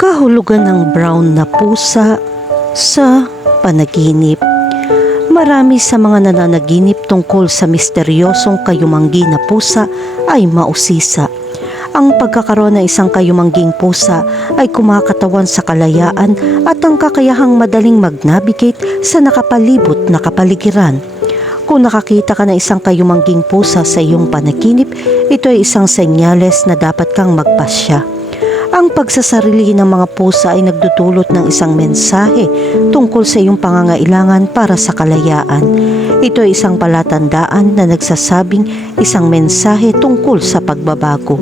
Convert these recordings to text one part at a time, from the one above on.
Kahulugan ng brown na pusa sa panaginip. Marami sa mga nananaginip tungkol sa misteryosong kayumanggi na pusa ay mausisa. Ang pagkakaroon ng isang kayumangging pusa ay kumakatawan sa kalayaan at ang kakayahang madaling mag-navigate sa nakapalibot na kapaligiran. Kung nakakita ka ng isang kayumangging pusa sa iyong panaginip, ito ay isang senyales na dapat kang magpasya. Ang pagsasarili ng mga pusa ay nagdudulot ng isang mensahe tungkol sa iyong pangangailangan para sa kalayaan. Ito ay isang palatandaan na nagsasabing isang mensahe tungkol sa pagbabago.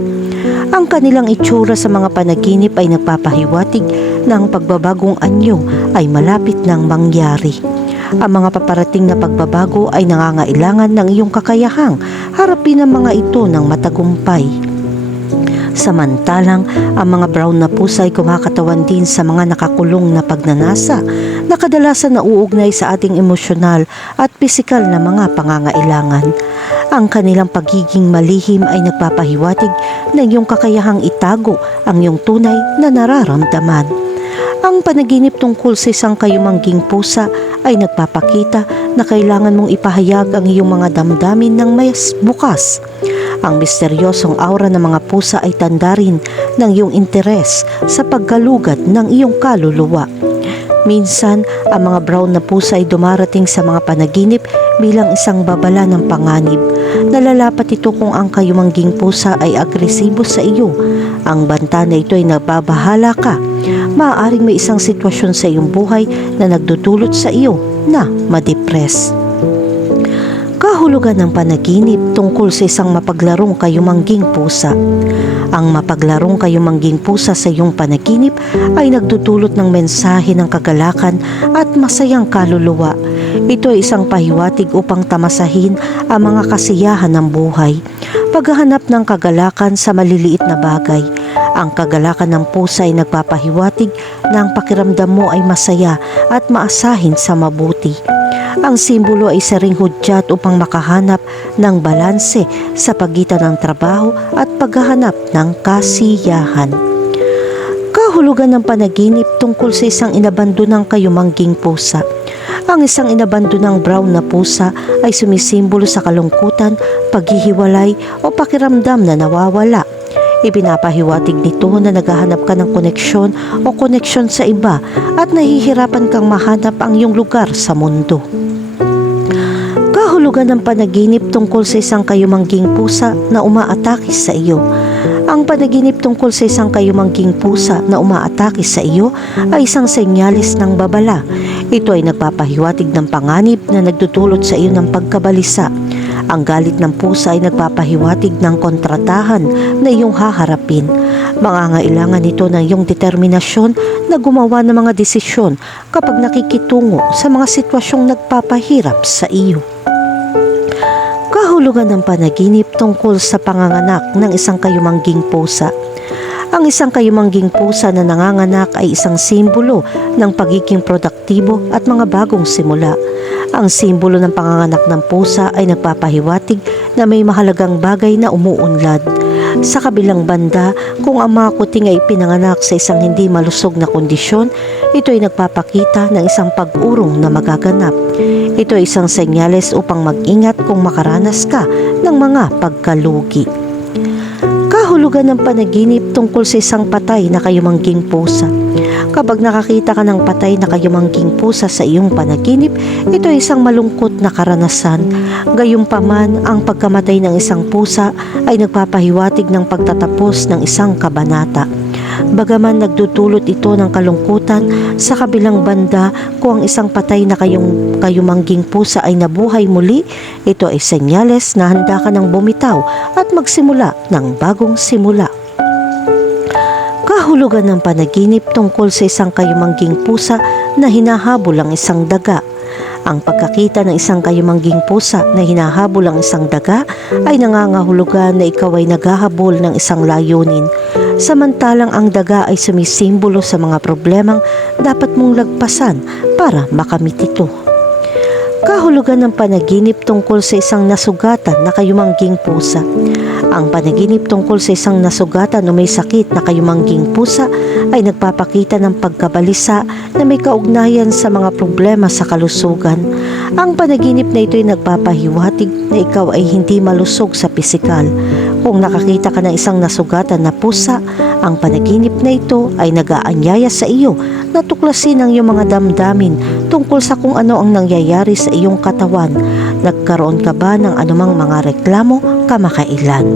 Ang kanilang itsura sa mga panaginip ay nagpapahiwatig na ang pagbabagong anyo ay malapit nang mangyari. Ang mga paparating na pagbabago ay nangangailangan ng iyong kakayahang harapin ang mga ito ng matagumpay. Samantalang, ang mga brown na pusa ay kumakatawan din sa mga nakakulong na pagnanasa na kadalasan nauugnay sa ating emosyonal at pisikal na mga pangangailangan. Ang kanilang pagiging malihim ay nagpapahiwatig ng iyong kakayahang itago ang iyong tunay na nararamdaman. Ang panaginip tungkol sa isang kayumangging pusa ay nagpapakita na kailangan mong ipahayag ang iyong mga damdamin ng mas bukas. Ang misteryosong aura ng mga pusa ay tanda rin ng iyong interes sa paggalugad ng iyong kaluluwa. Minsan, ang mga brown na pusa ay dumarating sa mga panaginip bilang isang babala ng panganib. Nalalapat ito kung ang kayumangging pusa ay agresibo sa iyo. Ang banta na ito ay nababahala ka. Maaaring may isang sitwasyon sa iyong buhay na nagdudulot sa iyo na madepress. Kahulugan ng panaginip tungkol sa isang mapaglarong kayumangging pusa. Ang mapaglarong kayumangging pusa sa iyong panaginip ay nagdudulot ng mensahe ng kagalakan at masayang kaluluwa. Ito ay isang pahiwatig upang tamasahin ang mga kasiyahan ng buhay. Paghahanap ng kagalakan sa maliliit na bagay. Ang kagalakan ng pusa ay nagpapahiwatig na ang pakiramdam mo ay masaya at maasahin sa mabuti. Ang simbolo ay isa ring hudyat upang makahanap ng balanse sa pagitan ng trabaho at paghahanap ng kasiyahan. Kahulugan ng panaginip tungkol sa isang inabandonang kayumangging pusa. Ang isang inabandonang brown na pusa ay sumisimbolo sa kalungkutan, paghihiwalay o pakiramdam na nawawala. Ipinapahiwatig nito na naghahanap ka ng koneksyon o koneksyon sa iba at nahihirapan kang mahanap ang iyong lugar sa mundo. Kahulugan ng panaginip tungkol sa isang kayumangging pusa na umaatake sa iyo. Ang panaginip tungkol sa isang kayumangging pusa na umaatake sa iyo ay isang senyalis ng babala. Ito ay nagpapahiwatig ng panganib na nagdudulot sa iyo ng pagkabalisa. Ang galit ng pusa ay nagpapahiwatig ng kontratahan na iyong haharapin. Mangangailangan ito ng iyong determinasyon na gumawa ng mga desisyon kapag nakikitungo sa mga sitwasyong nagpapahirap sa iyo. Kahulugan ng panaginip tungkol sa panganganak ng isang kayumangging pusa. Ang isang kayumangging pusa na nanganganak ay isang simbolo ng pagiging produktibo at mga bagong simula. Ang simbolo ng panganganak ng pusa ay nagpapahiwatig na may mahalagang bagay na umuunlad. Sa kabilang banda, kung ang mga kuting ay pinanganak sa isang hindi malusog na kondisyon, ito ay nagpapakita ng isang pag-urong na magaganap. Ito ay isang senyales upang mag-ingat kung makaranas ka ng mga pagkalugi. Kahulugan ng panaginip tungkol sa isang patay na kayumangging pusa. Kapag nakakita ka ng patay na kayumangging pusa sa iyong panaginip, ito ay isang malungkot na karanasan. Gayunpaman, ang pagkamatay ng isang pusa ay nagpapahiwatig ng pagtatapos ng isang kabanata. Bagaman nagdudulot ito ng kalungkutan, sa kabilang banda kung ang isang patay na kayong, kayumangging pusa ay nabuhay muli, ito ay senyales na handa ka ng bumitaw at magsimula ng bagong simula. Kahulugan ng panaginip tungkol sa isang kayumangging pusa na hinahabol ang isang daga. Ang pagkakita ng isang kayumangging pusa na hinahabol ang isang daga ay nangangahulugan na ikaw ay naghahabol ng isang layunin. Samantalang ang daga ay sumisimbolo sa mga problemang dapat mong lagpasan para makamit ito. Kahulugan ng panaginip tungkol sa isang nasugatan na kayumangging pusa. Ang panaginip tungkol sa isang nasugatan o may sakit na kayumangging pusa ay nagpapakita ng pagkabalisa na may kaugnayan sa mga problema sa kalusugan. Ang panaginip na ito ay nagpapahiwatig na ikaw ay hindi malusog sa pisikal. Kung nakakita ka ng isang nasugatan na pusa, ang panaginip na ito ay nagaanyaya sa iyo na tuklasin ang iyong mga damdamin tungkol sa kung ano ang nangyayari sa iyong katawan. Nagkaroon ka ba ng anumang mga reklamo kamakailan?